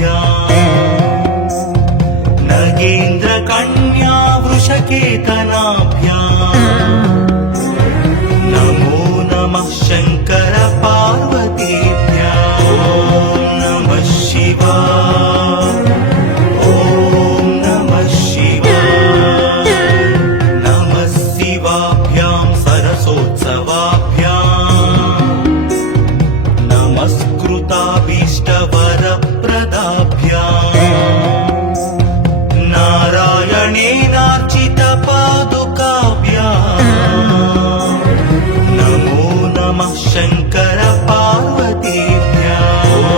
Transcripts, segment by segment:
परस्पराश्लिष्टवपुर्धराभ्याम् नगेन्द्रकन्या वृषकेतनाभ्याम् नमो नमः शङ्कर पार्वतीभ्याम् ॐ नमः शिवाय ॐ नमः शिवाय नमः शिवाभ्यां सरसोत्सवाभ्याम् नमस्कृताभीष्टवरप्रदाभ्याम् नारायणेनार्चितपादुकाभ्याम् नमो नमः शङ्कर पार्वतीभ्याम् ॐ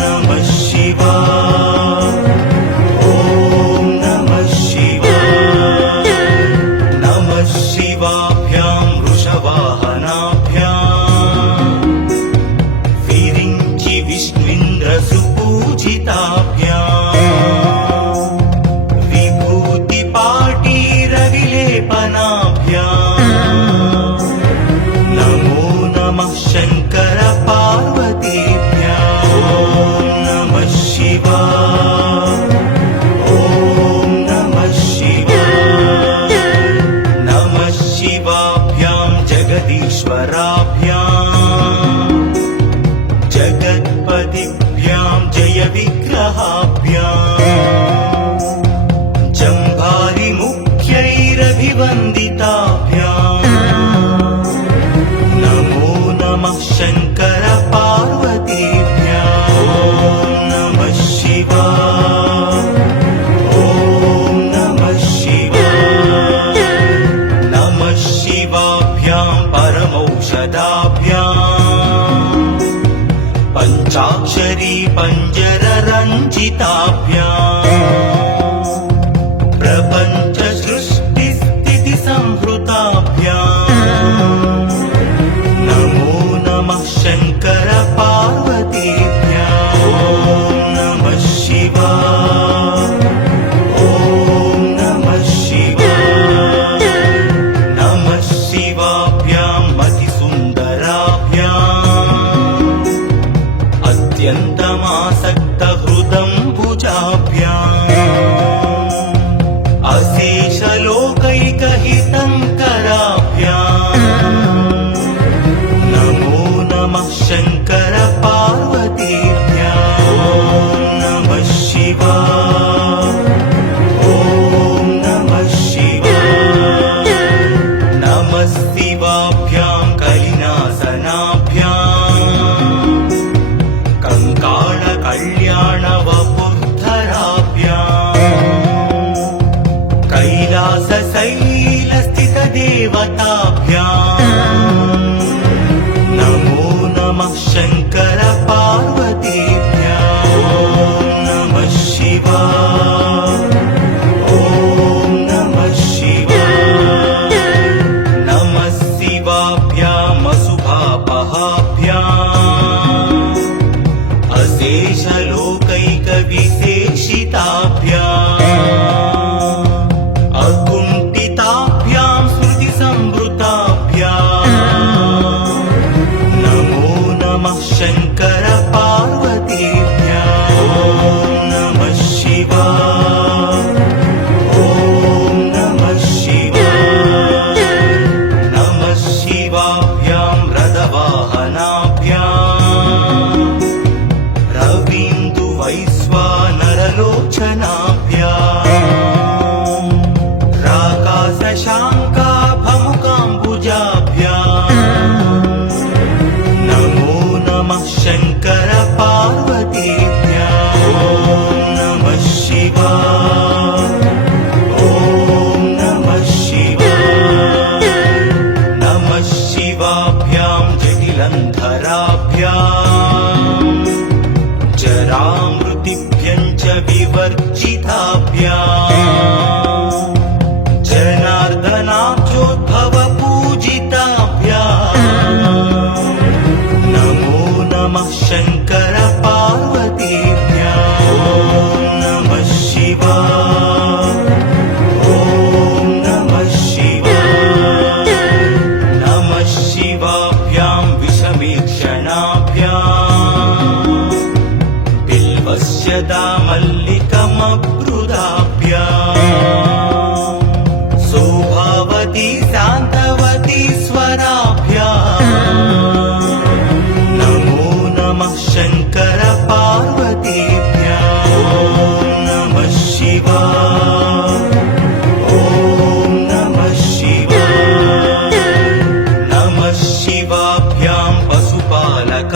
नमः शिवाय ॐ नमः शिवाय नमः शिवाभ्यां वृषवाहनाभ्याम् विरिञ्चि विष्णुन्द्रसुपूजिताभ्याम् विभूतिपाटीरविलेपनाभ्याम् नमो नमः शङ्कर पार्वतीभ्याम् ॐ नमः शिवाय ॐ नमः शिवाय नमः शिवाभ्यां जगदीश्वराभ्याम् जगत्पतिभ्यां जय विग्रहाभ्याम् जम्भारिमुख्यैरभिवन्दिताभ्याम् नमो नमः शङ्कर पार्वतीभ्याम् ॐ नमः शिवाय ॐ नमः शिवाय नमः शिवाभ्यां परमौषधाभ्याम् पञ्चाक्षरी पञ्जररञ्जिताभ्याम् प्रपञ्च सृष्टिस्थितिसंहृताभ्याम् नमो नमः शङ्कर पार्वतीभ्याम् ॐ नमः शिवाय ॐ नमः शिवाय नमः शिवाभ्यां मतिसुन्दराभ्याम् अत्यन्तमासक्तहृदम्बुजाभ्याम् अशेषलोकैकहितङ्कराभ्याम् नमो नमः शङ्कर पार्वतीभ्याम् ॐ नमः शिवाय ॐ नमः शिवाय नमः शिवाभ्यां कलिनासनाभ्याम् कङ्कालकल्याणवपुर्धराभ्याम् कैलासशैलस्थितदेवताभ्याम् नमो नमः शङ्कर पार्वतीभ्याम् ॐ नमः शिवाय ॐ नमः शिवाय नमः शिवाभ्याम् अशुभापहाभ्याम् अशेषलोकैकविशेषिताभ्याम् अकुण्ठिताभ्यां स्मृतिसंवृताभ्याम् पार्वतीश्वराभ्याम् नमो नमः शङ्कर पार्वतीभ्याम् ॐ नमः शिवाय ॐ नमः शिवाय नमः शिवाभ्यां पशुपालकाभ्याम्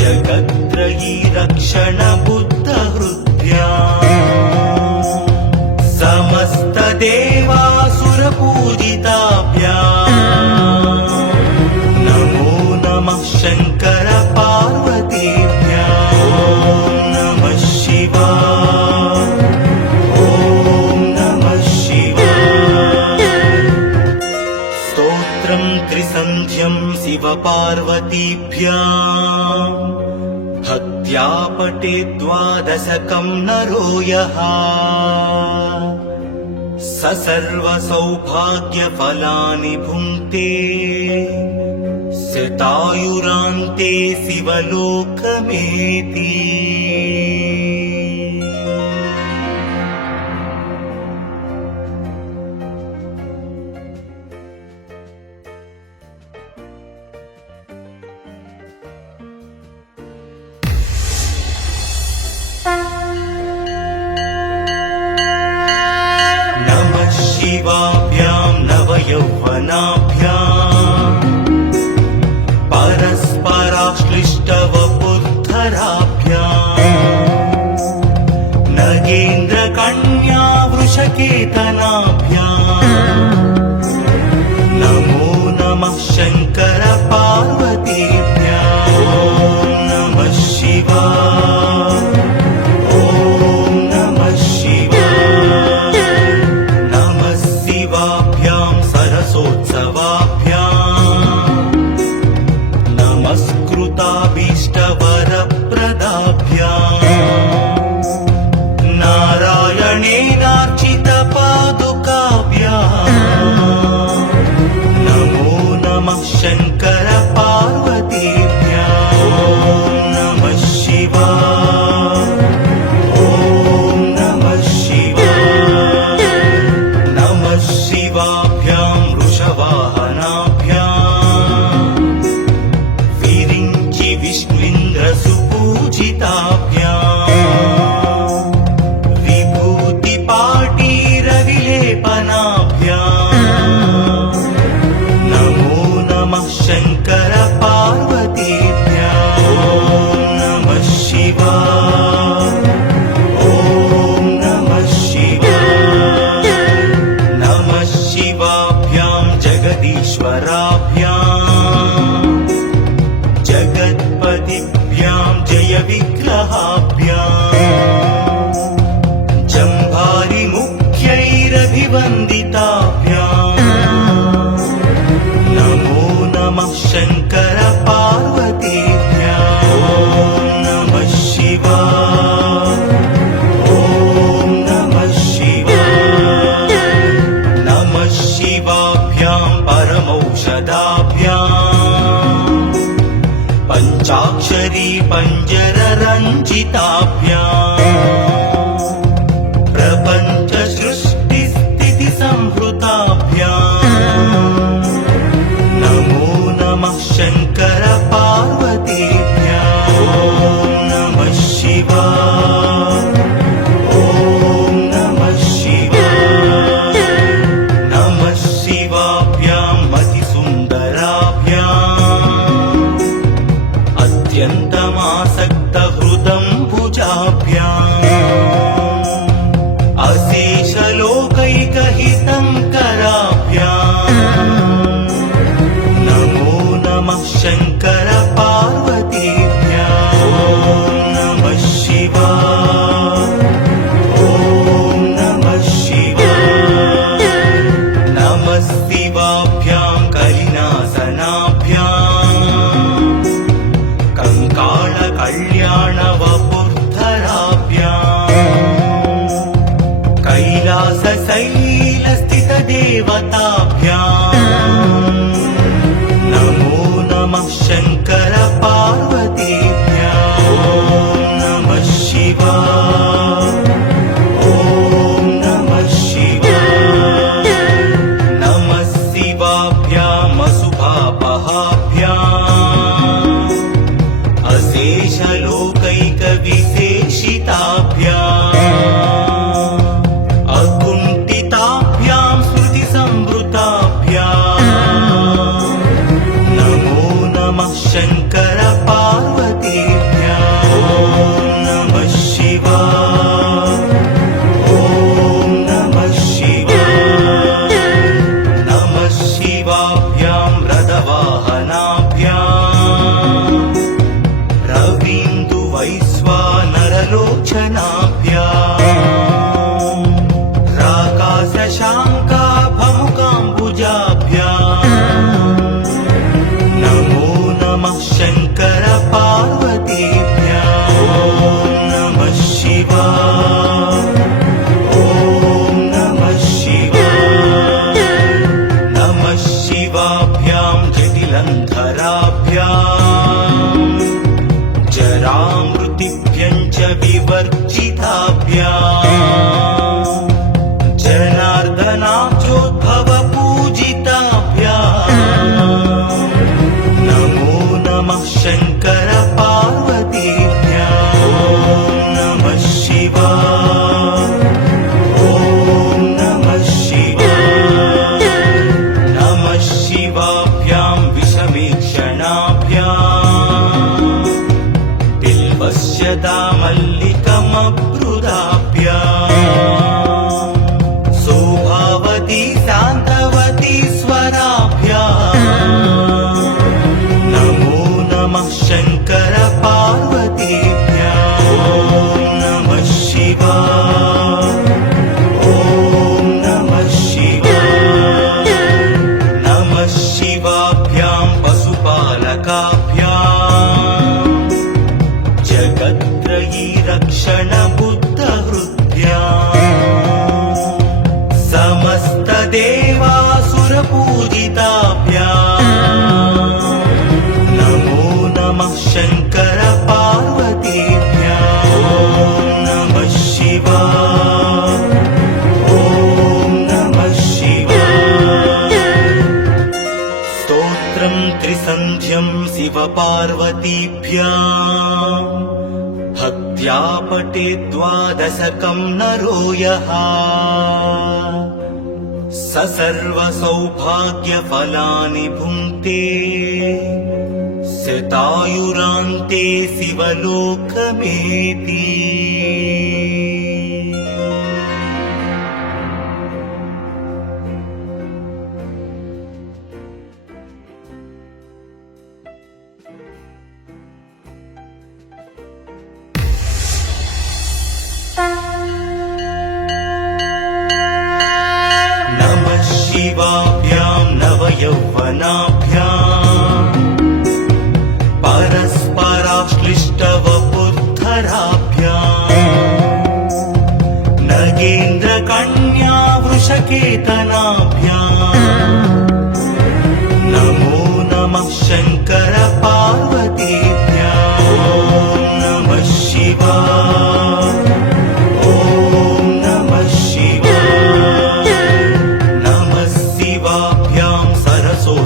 जगत्त्रयी रक्षण बुद्धहृद्भ्याम् समस्तदेवासुरपूजिताभ्याम् नमो नमः शङ्कर पार्वतीभ्याम् ॐ नमः शिवाय ॐ नमः शिवाय स्तोत्रं त्रिसन्ध्यं शिवपार्वतीभ्याम् भक्त्या पठेत् द्वादशकं नरो यः स सर्वसौभाग्यफलानि भुङ्क्ते शतायुरान्ते शिवलोकमेति नमः शिवाभ्यां नवयौवनाभ्याम् परस्पराश्लिष्टवपुर्धराभ्याम् नगेन्द्रकन्या वृषकेतनाभ्याम् नमो नमः शङ्कर पार्वतीभ्याम् ॐ नमः शिवाय ॐ नमः शिवाय नमः शिवाभ्यां सरसोत्सवाभ्याम् नमस्कृताभीष्टवरप्रदाभ्याम् नारायणेनार्चितपादुकाभ्याम् नमो नमः शङ्कर पार्वतीभ्याम् ॐ नमः शिवाय ॐ नमः शिवाय नमः शिवाभ्यां वृषवाहनाभ्याम् विरिञ्चि विष्णुन्द्रसुपूजिताभ्याम् विभूतिपाटीरविलेपनाभ्याम् नमो नमः शङ्कर पार्वतीभ्याम् ॐ नमः शिवाय ॐ नमः शिवाय नमः शिवाभ्यां जगदीश्वराभ्याम् जगत्पतिभ्यां जय विग्रहाभ्याम् जम्भारिमुख्यैरभिवन्दिताभ्याम् नमो नमः शङ्कर पार्वतीभ्याम् ॐ नमः शिवाय ॐ नमः शिवाय नमः शिवाभ्यां परमौषधाभ्याम् पञ्चाक्षरी पञ्जररञ्जिताभ्याम् प्रपञ्च सृष्टिस्थितिसंहृताभ्याम् नमो नमः शङ्कर पार्वतीभ्याम् ॐ नमः शिवाय ॐ नमः शिवाय नमः शिवाभ्यां मतिसुन्दराभ्याम् अत्यन्तमासक्तहृदं भुजाभ्याम् अशेषलोकैकहितं कराभ्याम् नमो नमः शङ्कर पार्वतीभ्याम् ॐ नमः शिवाय ॐ नमः शिवाय नमः शिवाभ्यां कलिनासनाभ्याम् कङ्कालकल्याणवपुर्धराभ्याम् कैलासशैलस्थितदेवताभ्याम् नमो नमः शङ्कर पार्वतीभ्याम् ॐ नमः शिवाय ॐ नमः शिवाय भवपूजिताभ्याम् नमो नमः शङ्कर पार्वतीभ्याम् ॐ नमः शिवाय ॐ नमः शिवाय नमः शिवाभ्यां विषमीक्षणाभ्याम् बिल्वस्य दामल्लिकमब्रुदाभ्याम् सौभावती शान्तवती स्वराभ्याम् नमो नमः शङ्कर पार्वतीभ्याम् ॐ नमः शिवाय ॐ नमः शिवाय नमः शिवाभ्यां पशुपालकाभ्याम् जगत्त्रयी रक्षण बुद्धहृद्भ्याम् समस्तदेवासुरपूजिताभ्याम् नमो नमः शङ्कर पार्वतीभ्याम् ॐ नमः शिवाय ॐ नमः शिवाय स्तोत्रं त्रिसन्ध्यं शिवपार्वतीभ्याम् भक्त्या पठेत् द्वादशकं नरो यः स सर्वसौभाग्यफलानि भुङ्क्ते शतायुरान्ते शिवलोकमेति नमः शिवाभ्यां नवयौवनाभ्याम् परस्पराश्लिष्टवपुद्धराभ्याम् नगेन्द्रकन्या वृषकेतनाभ्याम् नमो नमः शङ्कर पार्वतीभ्याम् ॐ नमः शिवाय ॐ नमः शिवाय नमः शिवाभ्यां सरसोत्सवाभ्याम्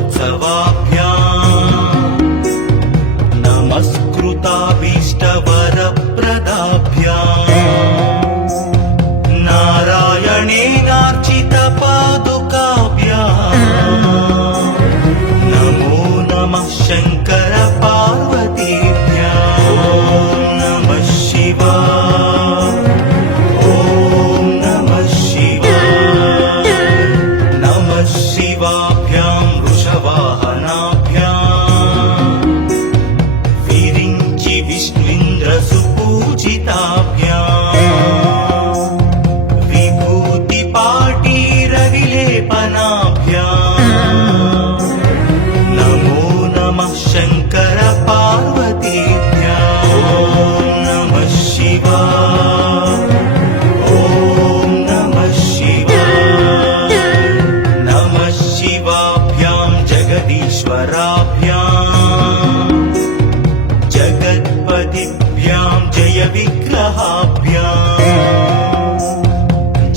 नमस्कृताभीष्टवरप्रदाभ्याम् नारायणेनार्चितपादुकाभ्याम् नमो नमः शङ्कर पार्वतीभ्याम् ॐ नमः शिवाय ॐ नमः शिवाय नमः शिवाभ्यां वृषवाहनाभ्याम् विरिञ्चि विष्णुन्द्रसुपूजिताभ्याम् विभूतिपाटीरविलेपनाभ्याम् नमो नमः शङ्कर पार्वतीभ्याम् ॐ नमः शिवाय ॐ नमः शिवाय नमः शिवाभ्यां जगदीश्वराभ्याम् जगत्पतिभ्यां जय विग्रहाभ्याम्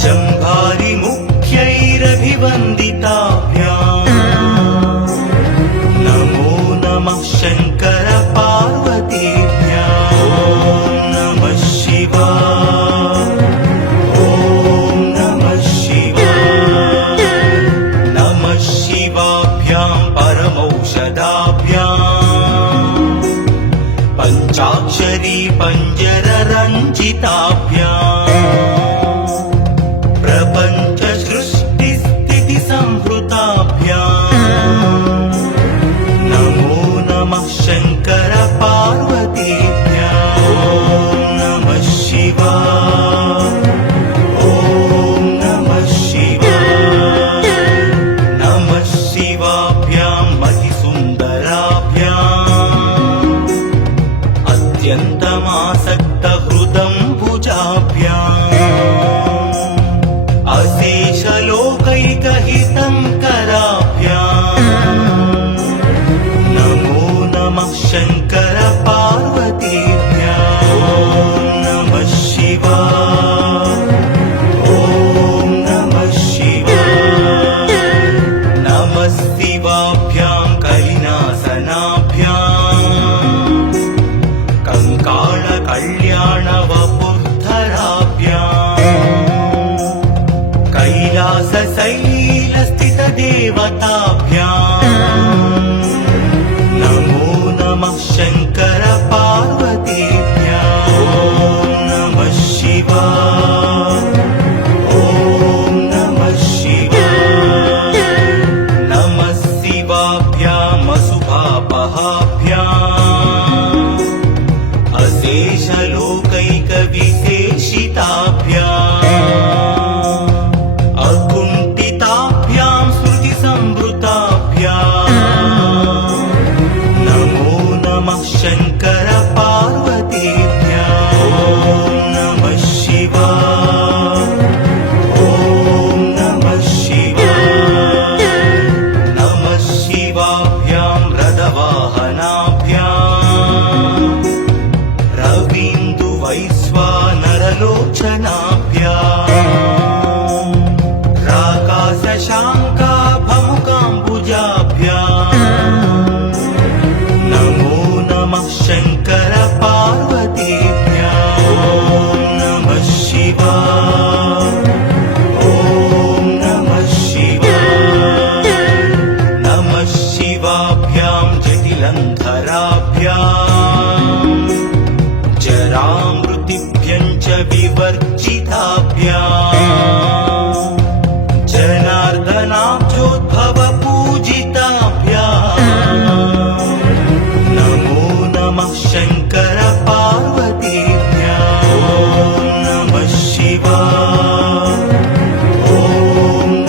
जम्भारिमुख्यैरभिवन्दिताभ्याम् नमो नमः शङ्कर पार्वतीभ्याम् ॐ नमः शिवाय ॐ नमः शिवाय नमः शिवाभ्यां परमौषधाभ्याम् पञ्चाक्षरी पञ्जररञ्जिताभ्याम् प्रपञ्च सृष्टिस्थितिसंहृताभ्याम् नमो नमः शङ्कर पार्वतीभ्याम् ॐ नमः शिवाय ॐ नमः शिवाय नमः शिवाभ्यां मतिसुन्दराभ्याम् अत्यन्तमासक्तहृदं भुजाभ्याम् अशेषलोकैकहितं कराभ्याम् नमो नमः शङ्कर पार्वतीभ्याम् ॐ नमः शिवाय ॐ नमः शिवाय देवताभ्याम् नमो नमः शङ्कर पार्वतीभ्याम् ॐ नमः शिवाय ॐ नमः शिवाय नमः शिवाभ्याम् अशुभापहाभ्याम् अशेषलोकैकविशेषिताभ्याम् अकुण्ठिताभ्याम् श्रुतिसंवृताभ्याम् नमो नमः शङ्कर पार्वतीभ्याम् ॐ नमः शिवाय ॐ नमः शिवाय नमः शिवाभ्याम् रथवाहनाभ्याम् रवीन्दुवैश्वानरलोचनाभ्याम् राकाशशाङ्काभमुकाम्बुजाभ्याम् नमो नमः शङ्कर पार्वतीभ्याम् ॐ नमः शिवाय ॐ नमः शिवाय नमः शिवाभ्याम् जटिलन्धराभ्याम् जरामृतिभ्यं च विवर्जिताभ्याम् जनार्दनाब्जोद्भवपूजिताभ्याम् नमो नमः शङ्कर पार्वतीभ्याम् ॐ नमः शिवाय ॐ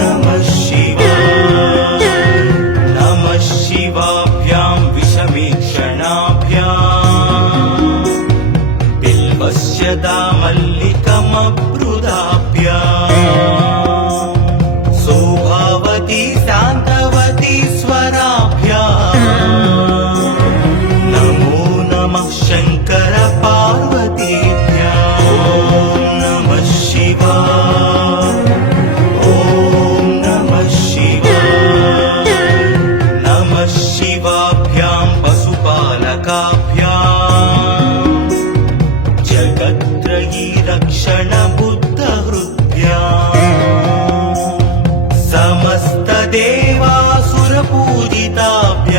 नमः शिवाय नमः शिवाभ्याम् विषमीक्षणाभ्याम् बिल्वस्य दामल्लिकमब्रुदाभ्याम् सौभावती शान्तवती स्वराभ्याम् नमो नमः शङ्कर पार्वतीभ्याम् ॐ नमः शिवाय ॐ नमः शिवाय नमः शिवाभ्याम् पशुपालकाभ्याम् जगत्त्रयी रक्षणबुद्धहृद्भ्याम्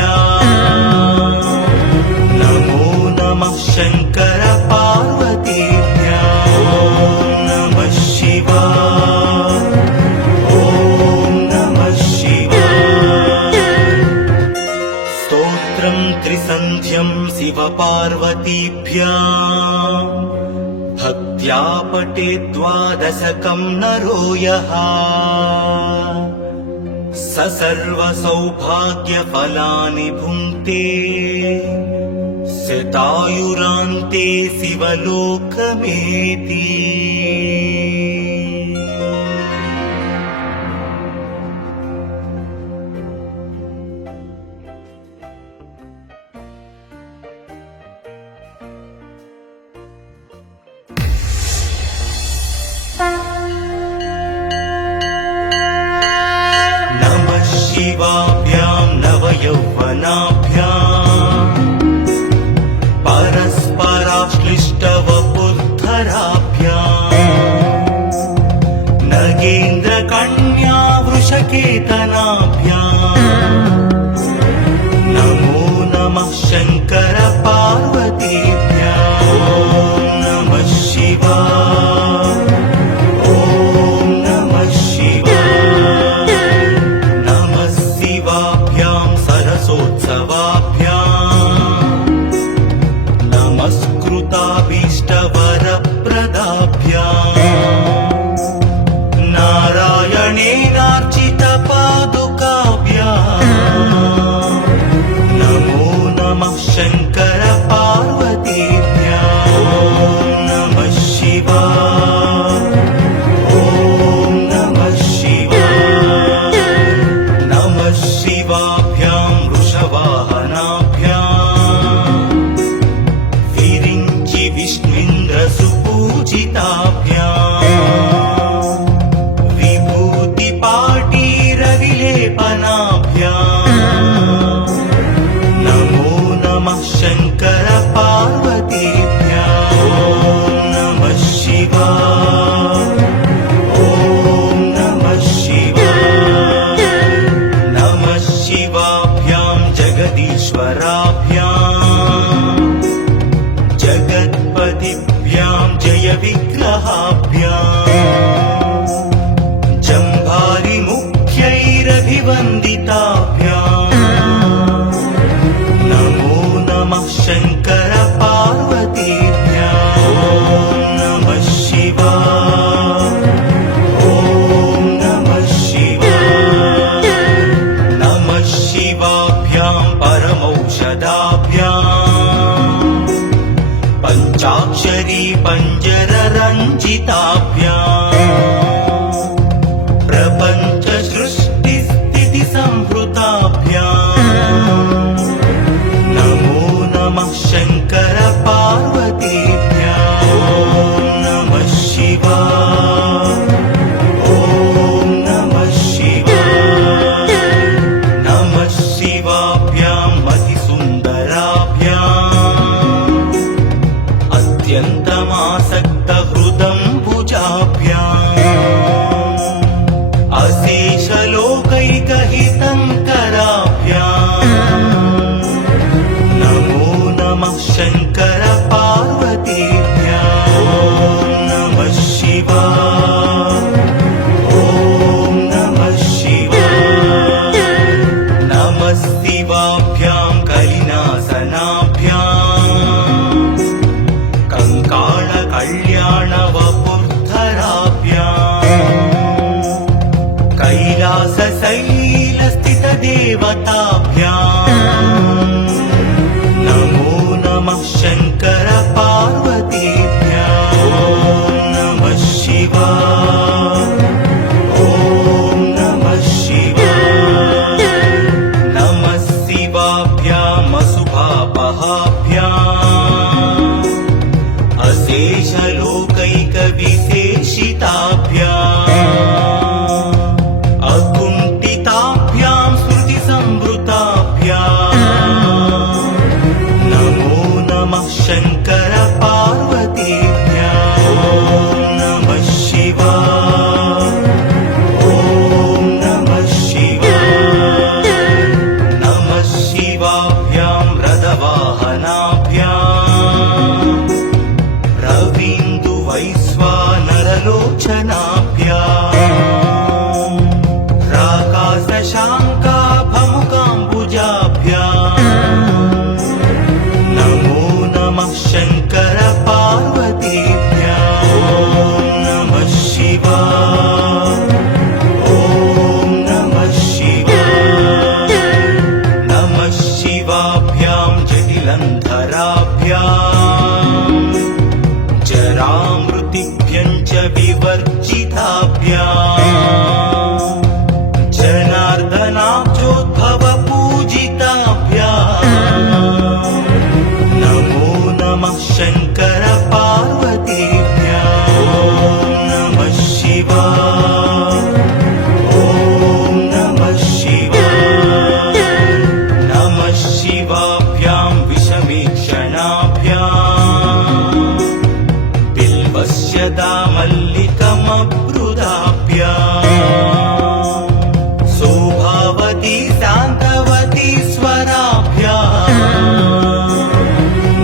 समस्तदेवासुरपूजिताभ्याम् नमो नमः शङ्कर पार्वतीभ्याम् ॐ नमः शिवाय ॐ नमः शिवाय स्तोत्रं त्रिसन्ध्यं शिवपार्वतीभ्याम् भक्त्या पठेत् द्वादशकं नरो यः स सर्वसौभाग्यफलानि भुङ्क्ते शतायुरान्ते शिवलोकमेति नमः शिवाभ्याम् नवयौवनाभ्याम् परस्पराश्लिष्टवपुद्धराभ्याम् नगेन्द्रकन्या वृषकेतनाभ्याम् नमो नमः शङ्कर पार्वतीभ्याम् ॐ नमः शिवाय ॐ नमः शिवाय नमः शिवाभ्याम् सरसोत्सवाभ्याम् नमस्कृताभीष्टवरप्रदाभ्याम् नारायणेनार्चितपादुकाभ्याम् नमो नमः शङ्कर वन्दिताभ्याम् नमो नमः शङ्कर पार्वतीभ्याम् ॐ नमः शिवाय ॐ नमः शिवाय नमः शिवाभ्यां परमौषधाभ्याम् पञ्चाक्षरी पञ्जररञ्जिताभ्याम् प्रपञ्च सृष्टिस्थिति संहृताभ्याम् नमो नमः शङ्कर पार्वतीभ्याम् ॐ नमः शिवाय ॐ नमः शिवाय नमः शिवाभ्याम् अतिसुन्दराभ्याम् अत्यन्तमासक्तहृदम्बुजाभ्याम् अशेषलोकैकहितङ्कराभ्याम् नमो नमः शङ्कर पार्वतीभ्याम् ॐ नमः शिवाय ॐ नमः शिवाय नमः शिवाभ्यां कलिनासनाभ्याम् कङ्कालकल्याणवपुर्धराभ्याम् कैलासशैलस्थितदेवताभ्याम् नमो नमः शङ्कर पार्वतीभ्याम् ॐ नमः शिवाय ॐ नमः शिवाय नमः शिवाभ्याम् अशुभापहाभ्याम् अशेषलोकैकविशेषिताभ्याम् अकुण्ठिताभ्यां श्रुतिसंवृताभ्याम् नमो नमः शङ्कर पार्वतीभ्याम् ॐ नमः शिवाय ॐ नमः शिवाय नमः शिवाभ्यां रथवाहनाभ्याम् रवीन्दुवैश्वानरलोचनाभ्याम् राकाशशाङ्काभमुकाम्बुजाभ्याम् नमो नमः शङ्कर पार्वतीभ्याम् ॐ नमः शिवाय ॐ नमः शिवाय नमः शिवाभ्यां जटिलन्धराभ्याम् जरामृतिभ्यं च विवर्जिताभ्याम् जनार्दनाब्जोद्भवपूजिताभ्याम् नमो नमः शङ्कर पार्वतीभ्याम् ॐ नमः शिवाय ॐ नमः शिवाय नमः शिवाभ्यां विषमीक्षणाभ्याम् बिल्वस्य दामल्लिकमब्रुदाभ्याम् शोभावती शान्तवती स्वराभ्याम्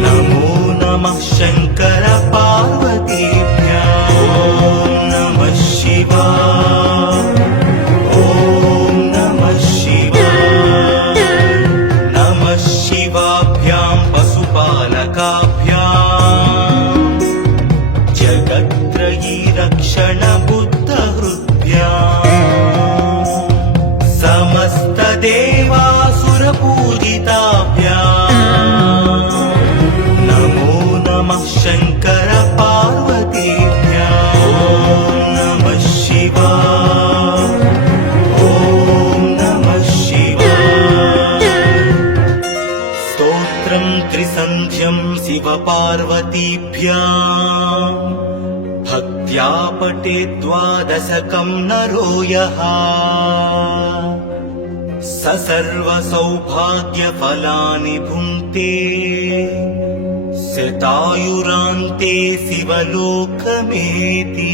नमो नमः शङ्कर पार्वतीभ्याम् ॐ नमः शिवाय ॐ नमः शिवाय नमः शिवाभ्यां पशुपालकाभ्याम् जगत्त्रयी रक्षणबुद्धहृद्भ्याम् समस्तदेवासुरपूजिताभ्याम् नमो नमः शङ्कर पार्वतीभ्याम् ॐ नमः शिवाय ॐ नमः शिवाय स्तोत्रं त्रिसन्ध्यं शिवपार्वतीभ्याम् भक्त्या पठेद्वादशकं नरो यः स सर्वसौभाग्यफलानि भुङ्क्ते शतायुरान्ते शिवलोकमेति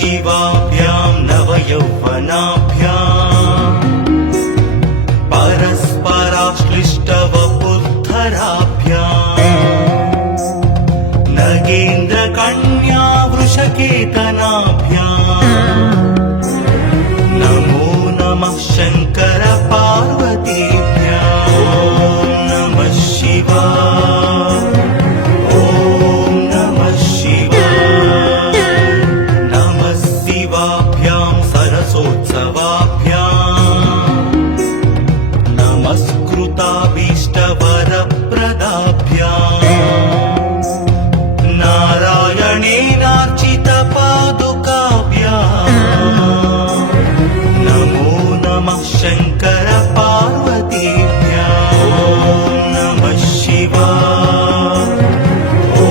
शिवाभ्यां नवयौवनाभ्याम् परस्पराश्लिष्टवपुद्धराभ्याम् नगेन्द्रकन्या वृषकेतनाभ्याम् नमो नमः शङ्कर पार्वतीभ्यां नमः शिवाय ॐ नमः शिवाय नमः शिवाभ्यां सरसोत्सवाभ्याम् नमस्कृताभीष्टवरप्रदाभ्याम् नारायणेनार्चितपादुकाभ्याम् नमो नमः शङ्कर पार्वतीभ्यां नमः शिवाय ॐ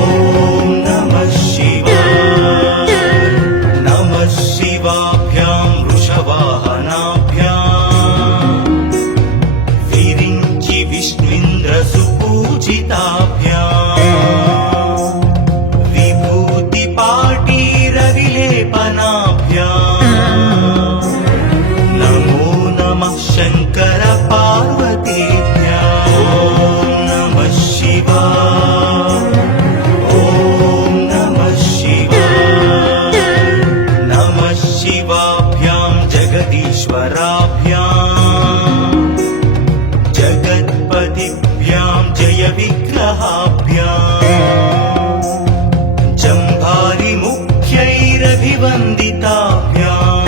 नमः शिवाय नमः शिवाभ्यां वृषवाहनाभ्याम् विरिञ्चि विष्णुइन्द्रसुपूजिताभ्याम् विभूतिपाटीरविलेपनाभ्याम् नमो नमः शङ्कर पार्वतीभ्यां नमः शिवाय ॐ नमः शिवाय नमः शिवाभ्यां जगदीश्वराभ्याम् जगत्पतिभ्यां जय विग्रहाभ्याम् जम्भारिमुख्यैरभिवन्दिताभ्याम्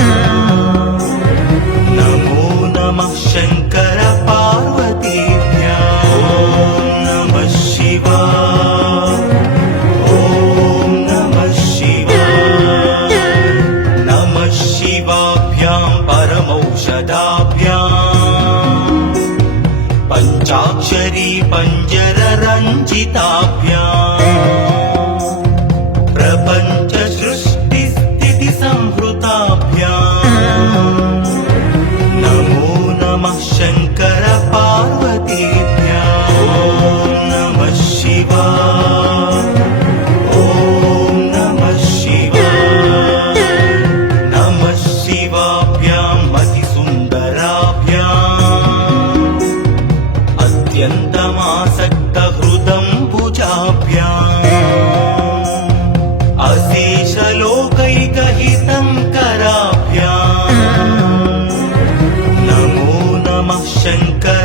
नमो नमः शङ्कर पार्वतीभ्यां नमः शिवाय ॐ नमः शिवाय नमः शिवाभ्यां परमौषधाभ्याम् पञ्चाक्षरी पञ्जररञ्जिताभ्याम् प्रपञ्च सृष्टिस्थितिसंहृताभ्याम् नमो नमः शङ्कर पार्वतीभ्यां नमः शिवाय ॐ नमः शिवाय नमः शिवाभ्यां मतिसुन्दराभ्याम् अत्यन्तमासक्तहृदम्बुजाभ्याम् अशेषलोकैकहितङ्कराभ्याम् नमो नमः शङ्कर